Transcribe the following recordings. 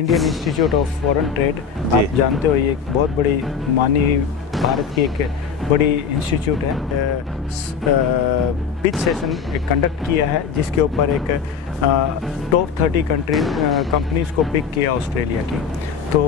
Indian institute of foreign trade, आप जानते हो ये एक बहुत बड़ी मानी हुई भारत की एक बड़ी इंस्टीट्यूट है। पिच सेशन कंडक्ट किया है जिसके ऊपर एक टॉप 30 कंपनीज को पिक किया ऑस्ट्रेलिया की। तो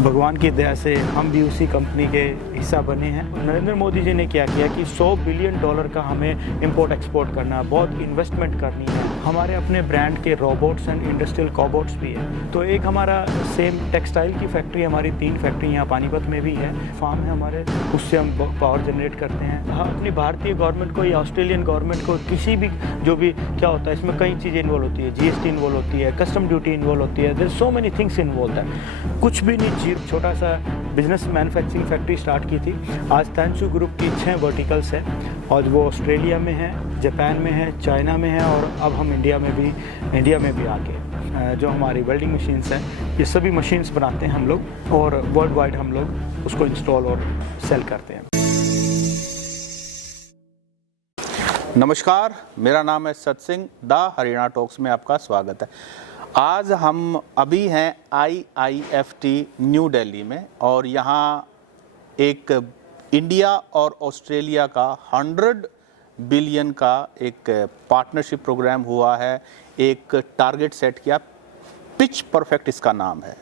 भगवान की दया से हम भी उसी कंपनी के हिस्सा बने हैं। नरेंद्र मोदी जी ने क्या किया कि $100 बिलियन का हमें इंपोर्ट एक्सपोर्ट करना है, बहुत इन्वेस्टमेंट करनी है। हमारे अपने ब्रांड के रोबोट्स एंड इंडस्ट्रियल कॉबोट्स भी है। तो एक हमारा सेम टेक्सटाइल की फैक्ट्री, हमारी 3 फैक्ट्री यहाँ पानीपत में भी है, फार्म है हमारे, उससे हम पावर जनरेट करते हैं। हाँ, अपनी भारतीय गवर्नमेंट को या ऑस्ट्रेलियन गवर्नमेंट को किसी भी जो भी क्या होता है, इसमें कई चीज़ें इन्वॉल्व होती है, GST इन्वॉल्व होती है, कस्टम ड्यूटी इन्वॉल्व होती है, there so many things involve है। कुछ भी नहीं, छोटा सा बिजनेस मैन्युफैक्चरिंग फैक्ट्री स्टार्ट की थी। आज तानसू ग्रुप की 6 वर्टिकल्स है और वो ऑस्ट्रेलिया में है, जापान में है, चाइना में है और अब हम इंडिया में भी आके जो हमारी वेल्डिंग मशीन्स हैं, ये सभी मशीन्स बनाते हैं हम लोग और वर्ल्ड वाइड हम लोग उसको इंस्टॉल और सेल करते हैं। नमस्कार, मेरा नाम है सतसिंह। द हरियाणा टॉक्स में आपका स्वागत है। आज हम अभी हैं IIFT न्यू दिल्ली में और यहाँ एक इंडिया और ऑस्ट्रेलिया का 100 बिलियन का एक पार्टनरशिप प्रोग्राम हुआ है। एक टारगेट सेट किया, पिच परफेक्ट इसका नाम है,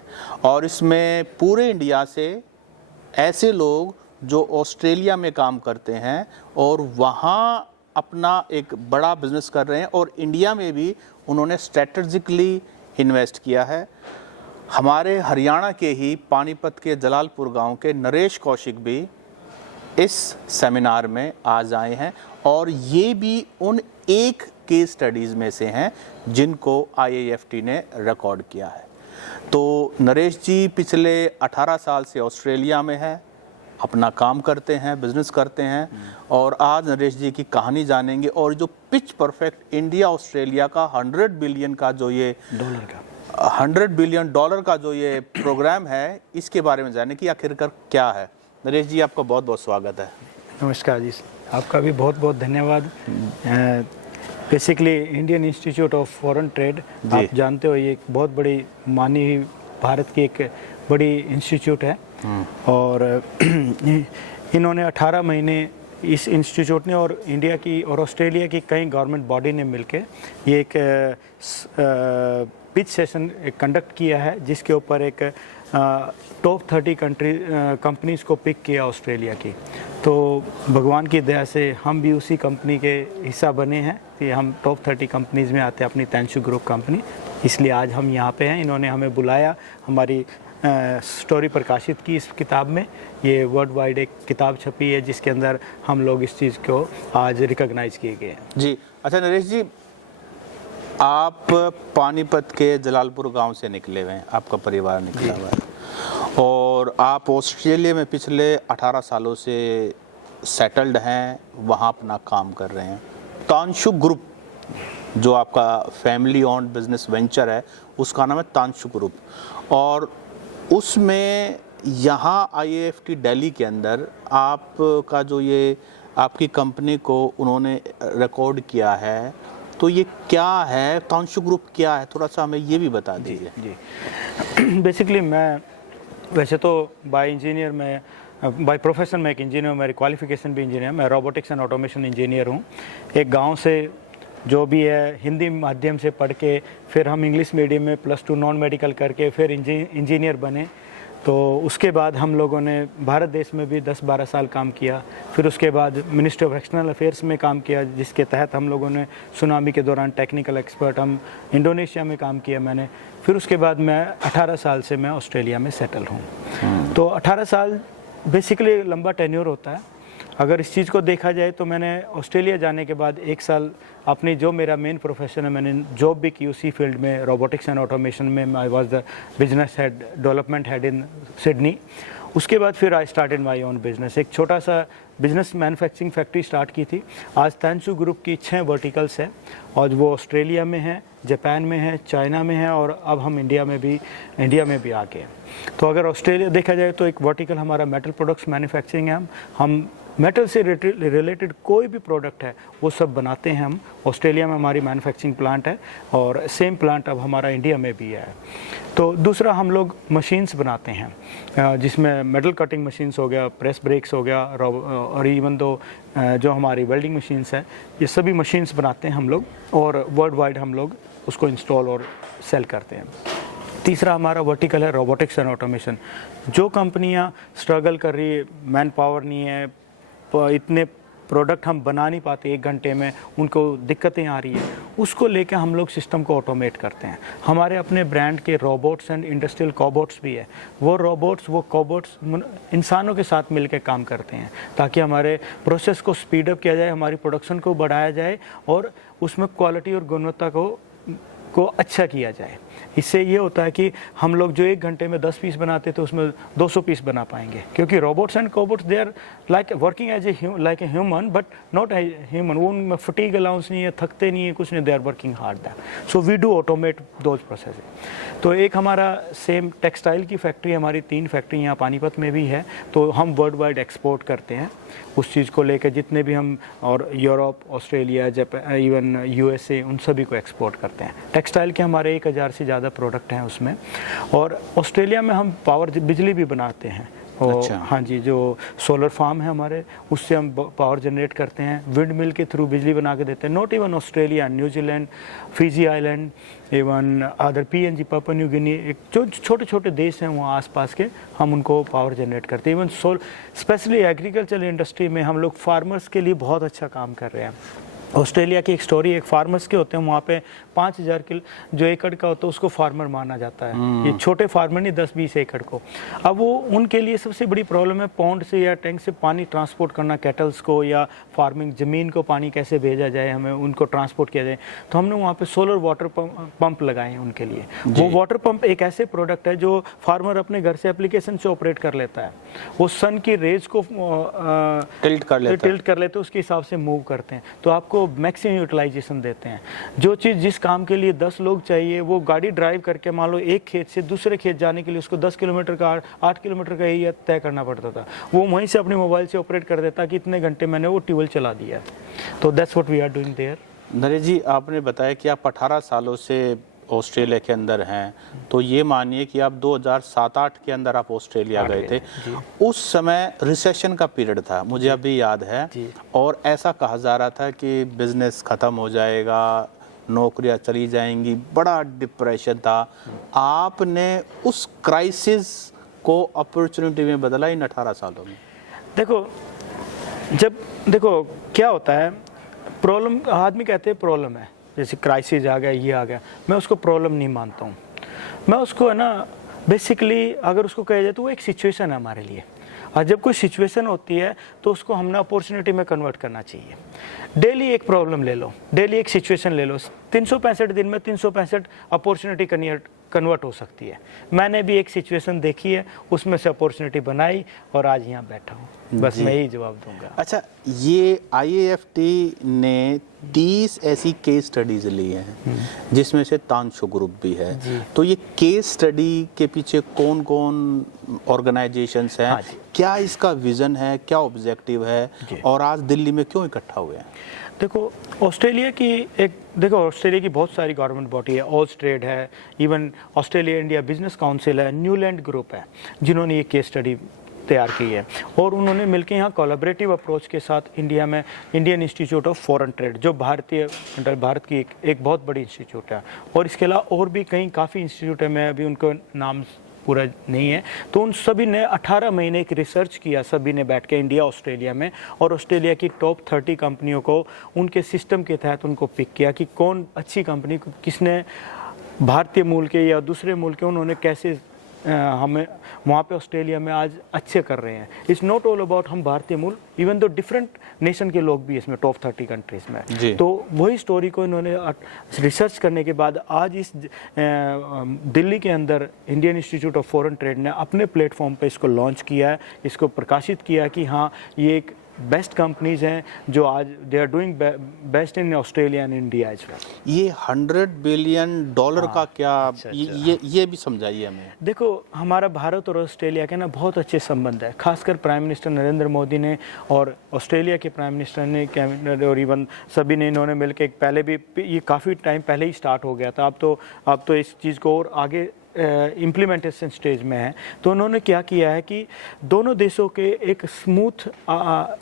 और इसमें पूरे इंडिया से ऐसे लोग जो ऑस्ट्रेलिया में काम करते हैं और वहाँ अपना एक बड़ा बिजनेस कर रहे हैं और इंडिया में भी उन्होंने स्ट्रेटजिकली इन्वेस्ट किया है। हमारे हरियाणा के ही पानीपत के जलालपुर गांव के नरेश कौशिक भी इस सेमिनार में आज आए हैं और ये भी उन एक केस स्टडीज़ में से हैं जिनको IIFT ने रिकॉर्ड किया है। तो नरेश जी पिछले 18 साल से ऑस्ट्रेलिया में है, अपना काम करते हैं, बिजनेस करते हैं और आज नरेश जी की कहानी जानेंगे। और जो पिच परफेक्ट इंडिया ऑस्ट्रेलिया का 100 बिलियन का जो ये $100 बिलियन का जो ये प्रोग्राम है, इसके बारे में जाने की आखिरकार क्या है। नरेश जी, आपका बहुत बहुत स्वागत है। नमस्कार जी, आपका भी बहुत बहुत धन्यवाद। Basically Indian institute of foreign trade, आप जानते हो ये एक बहुत बड़ी मानी हुई भारत की एक बड़ी इंस्टीट्यूट है और इन्होंने 18 महीने इस इंस्टीट्यूट ने और इंडिया की और ऑस्ट्रेलिया की कई गवर्नमेंट बॉडी ने मिलके ये एक पिच सेशन कंडक्ट किया है जिसके ऊपर एक टॉप 30 कंपनीज को पिक किया ऑस्ट्रेलिया की। तो भगवान की दया से हम भी उसी कंपनी के हिस्सा बने हैं कि हम टॉप 30 कंपनीज में आते हैं, अपनी तानसू ग्रुप कंपनी, इसलिए आज हम यहाँ पे हैं। इन्होंने हमें बुलाया, हमारी स्टोरी प्रकाशित की इस किताब में। ये वर्ल्ड वाइड एक किताब छपी है जिसके अंदर हम लोग इस चीज़ को आज रिकॉग्नाइज किए गए हैं। जी अच्छा नरेश जी, आप पानीपत के जलालपुर गांव से निकले हुए हैं, आपका परिवार निकला हुआ है और आप ऑस्ट्रेलिया में पिछले 18 सालों से सेटल्ड हैं, वहाँ अपना काम कर रहे हैं। तानसू ग्रुप जो आपका फैमिली ओन्ड बिजनेस वेंचर है, उसका नाम है तानसू ग्रुप और उसमें यहाँ IIFT दिल्ली के अंदर आपका जो ये आपकी कंपनी को उन्होंने रिकॉर्ड किया है, तो ये क्या है, तानसू ग्रुप क्या है, थोड़ा सा हमें ये भी बता दीजिए। जी बेसिकली मैं वैसे तो बाय प्रोफेशन मैं एक इंजीनियर, मेरी क्वालिफिकेशन भी इंजीनियर, मैं रोबोटिक्स एंड ऑटोमेशन इंजीनियर हूँ। एक गांव से जो भी है हिंदी माध्यम से पढ़ के फिर हम इंग्लिश मीडियम में +2 नॉन मेडिकल करके फिर इंजीनियर बने। तो उसके बाद हम लोगों ने भारत देश में भी 10-12 साल काम किया। फिर उसके बाद मिनिस्ट्री ऑफ एक्सटर्नल अफेयर्स में काम किया, जिसके तहत हम लोगों ने सुनामी के दौरान टेक्निकल एक्सपर्ट, हम इंडोनेशिया में काम किया मैंने। फिर उसके बाद मैं 18 साल से मैं ऑस्ट्रेलिया में सेटल हूँ। तो 18 साल बेसिकली लंबा टेन्योर होता है। अगर इस चीज़ को देखा जाए तो मैंने ऑस्ट्रेलिया जाने के बाद 1 साल अपनी जो मेरा मेन प्रोफेशन है, मैंने जॉब भी की उसी फील्ड में, रोबोटिक्स एंड ऑटोमेशन में। I was the business head, development head in Sydney. उसके बाद फिर I started my own business. एक छोटा सा बिजनेस मैन्युफैक्चरिंग फैक्ट्री स्टार्ट की थी। आज तानसू ग्रुप की 6 वर्टिकल्स है और वो ऑस्ट्रेलिया में है, जापान में है, चाइना में है और अब हम इंडिया में भी आके। तो अगर ऑस्ट्रेलिया देखा जाए तो एक वर्टिकल हमारा मेटल प्रोडक्ट्स मैन्युफैक्चरिंग है। हम मेटल से रिलेटेड कोई भी प्रोडक्ट है वो सब बनाते हैं हम। ऑस्ट्रेलिया में हमारी मैन्युफैक्चरिंग प्लांट है और सेम प्लांट अब हमारा इंडिया में भी है। तो दूसरा हम लोग मशीन्स बनाते हैं जिसमें मेटल कटिंग मशीन्स हो गया, प्रेस ब्रेक्स हो गया, और इवन दो जो हमारी वेल्डिंग मशीन्स हैं, ये सभी मशीन्स बनाते हैं हम लोग और वर्ल्ड वाइड हम लोग उसको इंस्टॉल और सेल करते हैं। तीसरा हमारा वर्टिकल है रोबोटिक्स एंड ऑटोमेशन। जो कंपनियां स्ट्रगल कर रही है, मैन पावर नहीं है, इतने प्रोडक्ट हम बना नहीं पाते 1 घंटे में, उनको दिक्कतें आ रही है, उसको लेकर हम लोग सिस्टम को ऑटोमेट करते हैं। हमारे अपने ब्रांड के रोबोट्स एंड इंडस्ट्रियल कोबोट्स भी है। वो रोबोट्स, वो कोबोट्स इंसानों के साथ मिलकर काम करते हैं ताकि हमारे प्रोसेस को स्पीड अप किया जाए, हमारी प्रोडक्शन को बढ़ाया जाए और उसमें क्वालिटी और गुणवत्ता को अच्छा किया जाए। इससे ये होता है कि हम लोग जो 1 घंटे में 10 पीस बनाते थे उसमें 200 पीस बना पाएंगे, क्योंकि robots and cobots they are like working as like a human but not a human. वो उनमें फटीग अलाउंस नहीं है, थकते नहीं है, कुछ नहीं, they are working hard that. So we do automate those process. तो एक हमारा सेम टेक्सटाइल की फैक्ट्री, हमारी 3 फैक्ट्री यहाँ पानीपत में भी है। तो हम वर्ल्ड वाइड एक्सपोर्ट करते हैं उस चीज़ को लेकर, जितने भी हम, और Europe, Australia, Japan, even USA, उन सभी को एक्सपोर्ट करते हैं। टेक्सटाइल के हमारे 1000 से ज़्यादा प्रोडक्ट हैं उसमें। और ऑस्ट्रेलिया में हम पावर बिजली भी बनाते हैं। अच्छा। हाँ जी, जो सोलर फार्म है हमारे, उससे हम पावर जनरेट करते हैं, विंड मिल के थ्रू बिजली बना के देते हैं। Not even Australia, New Zealand, Fiji island, even other PNG, Papua New Guinea, एक जो छोटे छोटे देश हैं वहाँ आसपास के, हम उनको पावर जनरेट करते हैं। इवन स्पेशली एग्रीकल्चर इंडस्ट्री में हम लोग फार्मर्स के लिए बहुत अच्छा काम कर रहे हैं। ऑस्ट्रेलिया की एक स्टोरी, एक फार्मर्स के होते हैं वहाँ पे 5000 किलो जो एकड़ का होता है उसको फार्मर माना जाता है। ये छोटे फार्मर नहीं, 10-20 एकड़ को। अब वो उनके लिए सबसे बड़ी प्रॉब्लम है पॉन्ड से या टैंक से पानी ट्रांसपोर्ट करना, कैटल्स को या फार्मिंग ज़मीन को पानी कैसे भेजा जाए, हमें उनको ट्रांसपोर्ट किया जाए। तो हमने वहाँ पे सोलर वाटर पंप लगाए हैं उनके लिए। वो वाटर पंप एक ऐसे प्रोडक्ट है जो फार्मर अपने घर से एप्लीकेशन से ऑपरेट कर लेता है। वो सन की रेज को टिल्ट कर लेते उसके हिसाब से मूव करते हैं, तो आपको मैक्सिमम यूटिलाइजेशन देते हैं। जो चीज़ जिस काम के लिए 10 लोग चाहिए, वो गाड़ी ड्राइव करके मान लो एक खेत से दूसरे खेत जाने के लिए उसको 10 किलोमीटर का 8 किलोमीटर का एरिया तय करना पड़ता था, वो वहीं से अपने मोबाइल से ऑपरेट कर देता कि इतने घंटे मैंने वो ट्यूबवेल चला दिया है। तो that's what we are doing there. Naresh ji, आपने बताया कि आप 18 सालों से ऑस्ट्रेलिया के अंदर हैं, तो ये मानिए कि आप 2007-8 के अंदर आप ऑस्ट्रेलिया गए थे। उस समय रिसेशन का पीरियड था, मुझे अभी याद है, और ऐसा कहा जा रहा था कि बिजनेस ख़त्म हो जाएगा, नौकरियां चली जाएंगी, बड़ा डिप्रेशन था। आपने उस क्राइसिस को अपॉर्चुनिटी में बदला इन 18 सालों में। देखो क्या होता है, प्रॉब्लम, आदमी कहते हैं प्रॉब्लम है, जैसे क्राइसिस आ गया, ये आ गया, मैं उसको प्रॉब्लम नहीं मानता हूँ। मैं उसको है ना, बेसिकली अगर उसको कहा जाए तो वो एक सिचुएशन है हमारे लिए। और जब कोई सिचुएशन होती है तो उसको हमने अपॉर्चुनिटी में कन्वर्ट करना चाहिए। डेली एक प्रॉब्लम ले लो, डेली एक सिचुएशन ले लो, 365 दिन में 365 अपॉर्चुनिटी कन्वर्ट हो सकती है। मैंने भी एक सिचुएशन देखी है, उसमें से अपॉर्चुनिटी बनाई और आज यहाँ बैठा हूँ। बस मैं यही जवाब दूंगा। अच्छा, ये IAFT ने 30 ऐसी केस स्टडीज ली हैं जिसमें से तानशो ग्रुप भी है। तो ये केस स्टडी के पीछे कौन कौन ऑर्गेनाइजेशंस हैं? क्या इसका विजन है, क्या ऑब्जेक्टिव है, और आज दिल्ली में क्यों इकट्ठा हुए हैं? देखो ऑस्ट्रेलिया की बहुत सारी गवर्नमेंट बॉडी है, ऑस्ट्रेड है, even Australia India business council है, न्यूलैंड ग्रुप है, जिन्होंने ये केस स्टडी तैयार की है। और उन्होंने मिलकर यहाँ कोलैबोरेटिव अप्रोच के साथ इंडिया में Indian institute of foreign trade, जो भारत की एक बहुत बड़ी इंस्टीट्यूट है, और इसके अलावा और भी कई काफ़ी इंस्टीट्यूट है, मैं अभी उनको नाम पूरा नहीं है, तो उन सभी ने 18 महीने की रिसर्च किया, सभी ने बैठ के इंडिया ऑस्ट्रेलिया में, और ऑस्ट्रेलिया की टॉप 30 कंपनियों को उनके सिस्टम के तहत उनको पिक किया कि कौन अच्छी कंपनी, किसने भारतीय मूल के या दूसरे मूल के, उन्होंने कैसे हमें वहाँ पे ऑस्ट्रेलिया में आज अच्छे कर रहे हैं। इट्स नॉट ऑल अबाउट हम भारतीय मूल, इवन दो डिफरेंट नेशन के लोग भी इसमें टॉप 30 कंट्रीज में। तो वही स्टोरी को इन्होंने रिसर्च करने के बाद आज इस दिल्ली के अंदर Indian institute of foreign trade ने अपने प्लेटफॉर्म पे इसको लॉन्च किया है, इसको प्रकाशित किया कि हाँ, ये एक बेस्ट कंपनीज हैं जो आज they are doing best in Australia and India as well. ये $100 बिलियन का क्या, ये भी समझाइए हमें। देखो, हमारा भारत और ऑस्ट्रेलिया के ना बहुत अच्छे संबंध है, खासकर प्राइम मिनिस्टर नरेंद्र मोदी ने और ऑस्ट्रेलिया के प्राइम मिनिस्टर ने और इवन सभी ने, इन्होंने मिलकर पहले भी, ये काफ़ी टाइम पहले ही स्टार्ट हो गया था, अब तो इस चीज़ को और आगे इम्प्लीमेंटेशन स्टेज में है। तो उन्होंने क्या किया है कि दोनों देशों के एक स्मूथ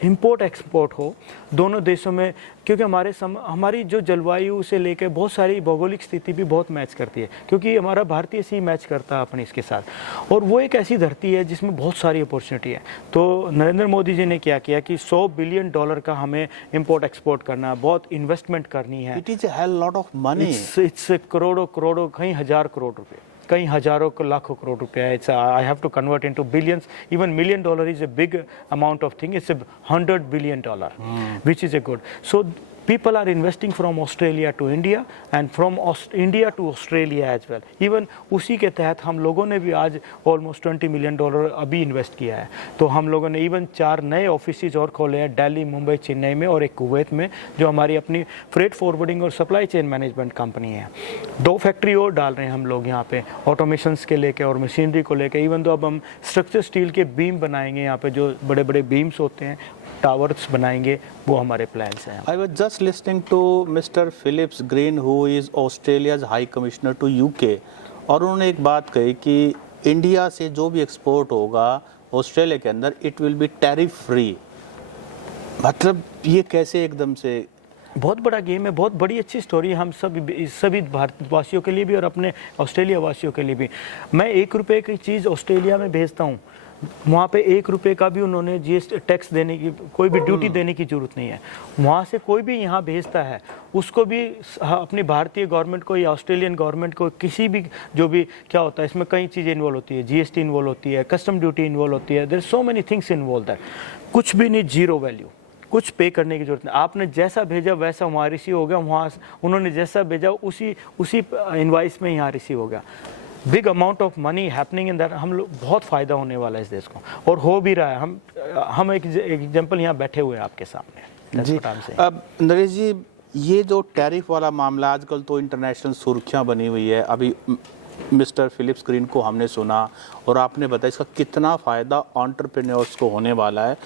इंपोर्ट एक्सपोर्ट हो दोनों देशों में, क्योंकि हमारी जो जलवायु से लेकर बहुत सारी भौगोलिक स्थिति भी बहुत मैच करती है, क्योंकि हमारा भारतीय सी मैच करता है अपने इसके साथ, और वो एक ऐसी धरती है जिसमें बहुत सारी अपॉर्चुनिटी है। तो नरेंद्र मोदी जी ने क्या किया कि $100 बिलियन का हमें इंपोर्ट एक्सपोर्ट करना, बहुत इन्वेस्टमेंट करनी है। It is a hell lot of money. It's करोड़ों कई हजार करोड़ रुपए, कई हजारों लाखों करोड़ रुपया। It's I have to convert into billions. Even $1 million is a big amount of thing. It's $100 billion, which is a good. So people are investing from Australia to India and from India to Australia as well. Even उसी के तहत हम लोगों ने भी आज almost $20 million अभी invest किया है। तो हम लोगों ने इवन 4 नए ऑफिसेज और खोले हैं, दिल्ली, मुंबई, चेन्नई में और एक कुवैत में, जो हमारी अपनी फ्रेट फॉरवर्डिंग और सप्लाई चेन मैनेजमेंट कंपनी है। 2 फैक्ट्री और डाल रहे हैं हम लोग यहाँ पे, ऑटोमेशंस के लेके और मशीनरी को लेके। इवन तो अब हम स्ट्रक्चर स्टील के बीम बनाएंगे यहाँ पे, जो बड़े बड़े बीम्स होते हैं, टावर्स बनाएंगे, वो हमारे प्लान्स हैं। I was just listening to Mister Phillips Green who is Australia's high commissioner to UK, और उन्होंने एक बात कही कि इंडिया से जो भी एक्सपोर्ट होगा ऑस्ट्रेलिया के अंदर, it will be tariff free. मतलब ये कैसे एकदम से? बहुत बड़ा गेम है, बहुत बड़ी अच्छी स्टोरी है हम सभी भारतवासियों के लिए भी और अपने ऑस्ट्रेलिया वासियों के लिए भी। मैं ₹1 की चीज़ ऑस्ट्रेलिया में भेजता हूँ, वहाँ पे ₹1 का भी उन्होंने GST टैक्स देने की, कोई भी ड्यूटी देने की ज़रूरत नहीं है। वहाँ से कोई भी यहाँ भेजता है, उसको भी अपनी भारतीय गवर्नमेंट को या ऑस्ट्रेलियन गवर्नमेंट को, किसी भी जो भी क्या होता है, इसमें कई चीज़ें इन्वॉल्व होती है, GST इन्वॉल्व होती है, कस्टम ड्यूटी इन्वॉल्व होती है, there so many things involve that. कुछ भी नहीं, जीरो वैल्यू, कुछ पे करने की जरूरत नहीं। आपने जैसा भेजा वैसा वहाँ रिसीव हो गया, वहाँ उन्होंने जैसा भेजा उसी इनवाइस में यहाँ रिसीव हो गया। Big amount of money happening in that. हम लोग बहुत फ़ायदा होने वाला है इस देश को, और हो भी रहा है। हम एक एग्जाम्पल यहाँ बैठे हुए हैं आपके सामने जी। अब नरेश जी, ये जो टैरिफ वाला मामला आजकल तो इंटरनेशनल सुर्खियाँ बनी हुई है। अभी मिस्टर फिलिप्स ग्रीन को हमने सुना और आपने बताया इसका कितना फ़ायदा एंटरप्रेन्योर्स को होने वाला है।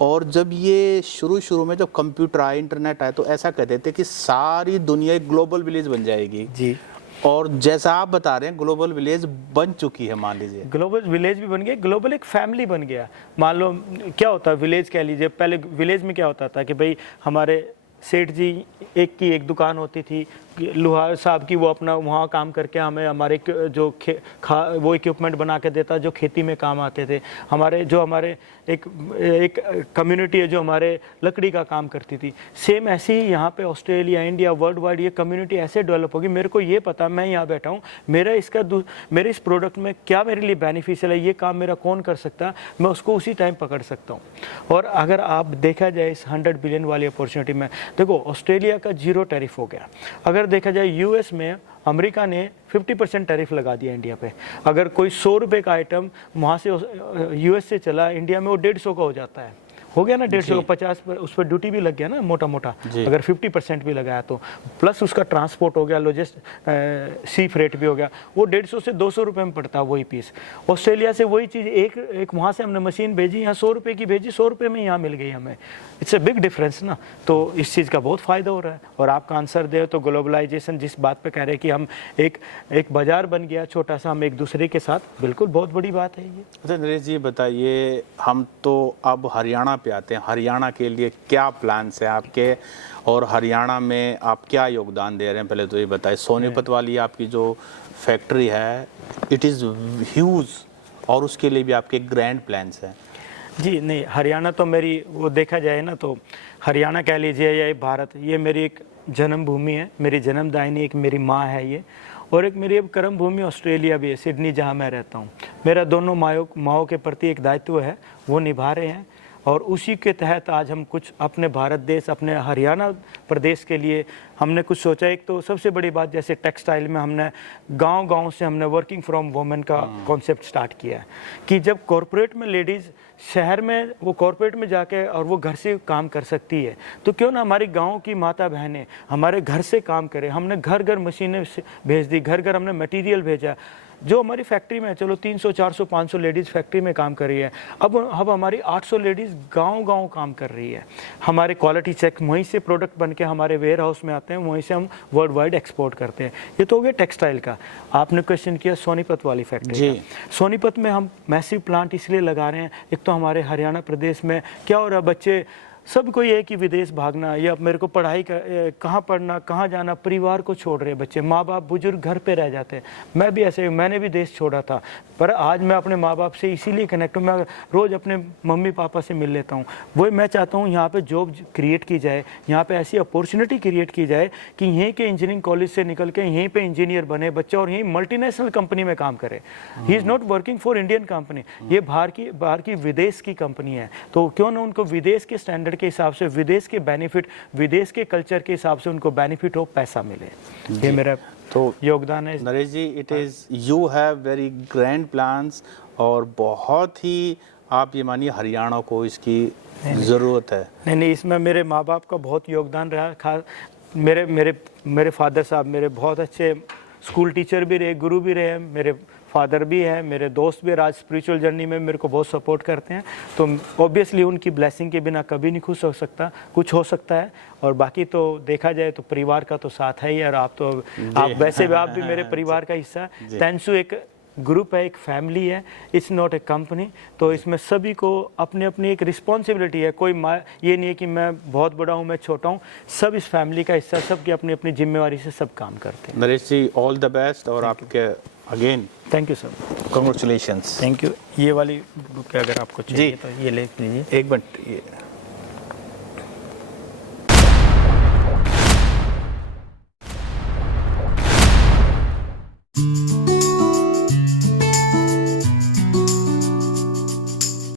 और जब ये शुरू में जब कंप्यूटर आया, इंटरनेट आया, तो ऐसा कहते थे कि सारी दुनिया एक ग्लोबल विलेज बन जाएगी जी। और जैसा आप बता रहे हैं ग्लोबल विलेज बन चुकी है। मान लीजिए ग्लोबल विलेज भी बन गया, ग्लोबल एक फैमिली बन गया। मान लो क्या होता है विलेज, कह लीजिए पहले विलेज में क्या होता था कि भाई हमारे सेठ जी एक दुकान होती थी लोहार साहब की, वो अपना वहाँ काम करके हमें हमारे जो वो इक्विपमेंट बना के देता जो खेती में काम आते थे। हमारे एक कम्युनिटी है जो हमारे लकड़ी का काम करती थी। सेम ऐसे ही यहाँ पे ऑस्ट्रेलिया, इंडिया, वर्ल्ड वाइड ये कम्युनिटी ऐसे डेवलप होगी। मेरे को ये पता, मैं यहाँ बैठा हूँ, मेरे इस प्रोडक्ट में क्या मेरे लिए बेनिफिशियल है, ये काम मेरा कौन कर सकता है, मैं उसको उसी टाइम पकड़ सकता हूँ। और अगर आप देखा जाए इस 100 बिलियन वाली अपॉर्चुनिटी में, देखो ऑस्ट्रेलिया का 0 टैरिफ हो गया। अगर देखा जाए यूएस में अमेरिका ने 50% टैरिफ लगा दिया इंडिया पे। अगर कोई ₹100 का आइटम वहाँ से यूएस से चला इंडिया में, वो 150 का हो जाता है। हो गया ना 150 का, 50 पर उस पर ड्यूटी भी लग गया ना मोटा अगर 50% भी लगाया तो, प्लस उसका ट्रांसपोर्ट हो गया, सी फ्रेट भी हो गया, वो 150 से 200 रुपये में पड़ता है वही पीस। ऑस्ट्रेलिया से वही चीज़ एक वहाँ से हमने मशीन भेजी, यहाँ ₹100 की भेजी, ₹100 में यहाँ मिल गई हमें। इट्स अ बिग डिफरेंस ना। तो इस चीज़ का बहुत फ़ायदा हो रहा है। और आपका आंसर दे तो ग्लोबलाइजेशन जिस बात पे कह रहे हैं कि हम एक बाजार बन गया छोटा सा, हम एक दूसरे के साथ, बिल्कुल बहुत बड़ी बात है ये। अच्छा नरेश जी बताइए, हम तो अब हरियाणा पे आते हैं। हरियाणा के लिए क्या प्लान्स हैं आपके, और हरियाणा में आप क्या योगदान दे रहे हैं? पहले तो ये बताइए। सोनीपत वाली आपकी जो फैक्ट्री है, इट इज़ ह्यूज, और उसके लिए भी आपके ग्रैंड प्लान्स हैं। जी नहीं, हरियाणा तो मेरी, वो देखा जाए ना तो हरियाणा कह लीजिए या भारत, ये मेरी एक जन्मभूमि है, मेरी जन्मदायिनी एक मेरी माँ है ये। और एक मेरी अब कर्म भूमि ऑस्ट्रेलिया भी है, सिडनी, जहाँ मैं रहता हूँ। मेरा दोनों माओं के प्रति एक दायित्व है, वो निभा रहे हैं। और उसी के तहत आज हम कुछ अपने भारत देश, अपने हरियाणा प्रदेश के लिए हमने कुछ सोचा। एक तो सबसे बड़ी बात, जैसे टेक्सटाइल में हमने गांव-गांव से हमने वर्किंग फ्रॉम वुमेन का कॉन्सेप्ट स्टार्ट किया है कि जब कॉरपोरेट में लेडीज़ शहर में वो कॉरपोरेट में जाके और वो घर से काम कर सकती है, तो क्यों ना हमारी गांव की माता बहनें हमारे घर से काम करें। हमने घर घर मशीनें भेज दी, घर घर हमने मटेरियल भेजा। जो हमारी फैक्ट्री में चलो 300, 400, 500 लेडीज़ फैक्ट्री में काम कर रही है, अब हमारी 800 लेडीज़ गांव-गांव काम कर रही है। हमारे क्वालिटी चेक वहीं से प्रोडक्ट बन के हमारे वेयर हाउस में आते हैं, वहीं से हम वर्ल्ड वाइड एक्सपोर्ट करते हैं। ये तो हो गया टेक्सटाइल का। आपने क्वेश्चन किया सोनीपत वाली फैक्ट्री का। सोनीपत में हम मैसिव प्लांट इसलिए लगा रहे हैं, एक तो हमारे हरियाणा प्रदेश में क्या हो रहा है, बच्चे सब कोई है कि विदेश भागना या मेरे को पढ़ाई कहाँ पढ़ना, कहाँ जाना, परिवार को छोड़ रहे बच्चे, माँ बाप बुजुर्ग घर पे रह जाते हैं। मैं भी ऐसे, मैंने भी देश छोड़ा था, पर आज मैं अपने माँ बाप से इसीलिए कनेक्ट हूँ। मैं रोज़ अपने मम्मी पापा से मिल लेता हूँ। वही मैं चाहता हूँ यहाँ पे जॉब क्रिएट की जाए, यहाँ पे ऐसी अपॉर्चुनिटी क्रिएट की जाए कि यहीं के इंजीनियरिंग कॉलेज से निकल के यहीं पे इंजीनियर बने बच्चा और यहीं मल्टीनेशनल कंपनी में काम करे। He is not working for Indian company, ये बाहर की विदेश की कंपनी है। तो क्यों ना उनको विदेश के स्टैंडर्ड के हिसाब से, विदेश के बेनिफिट, विदेश के कल्चर के हिसाब से उनको बेनिफिट हो, पैसा मिले। ये मेरा तो योगदान है। Naresh ji, it is you have very grand plans और बहुत ही आप ये मानिए हरियाणा को इसकी ज़रूरत है। नहीं, इसमें मेरे माँ बाप का बहुत योगदान रहा। खास मेरे फादर साहब मेरे बहुत अच्छे स्कूल टीचर भी रहे, गुरु भी रहे। मेरे फादर भी हैं, मेरे दोस्त भी आज स्पिरिचुअल जर्नी में मेरे को बहुत सपोर्ट करते हैं। तो ऑब्वियसली उनकी ब्लेसिंग के बिना कभी नहीं खुश हो सकता, कुछ हो सकता है। और बाकी तो देखा जाए तो परिवार का तो साथ है ही। और आप वैसे भी आप भी मेरे परिवार का हिस्सा। तेंसु एक ग्रुप है, एक फैमिली है, इट्स नॉट ए कंपनी। तो इसमें सभी को अपनी अपनी एक रिस्पॉन्सिबिलिटी है। कोई ये नहीं है कि मैं बहुत बड़ा हूँ, मैं छोटा हूँ। सब इस फैमिली का हिस्सा, सब की अपनी अपनी जिम्मेवारी से सब काम करते हैं। नरेश जी, ऑल द बेस्ट और आपके again thank you sir, congratulations. Thank you. ये वाली बुक अगर आपको चाहिए तो ये ले लीजिए। एक मिनट, ये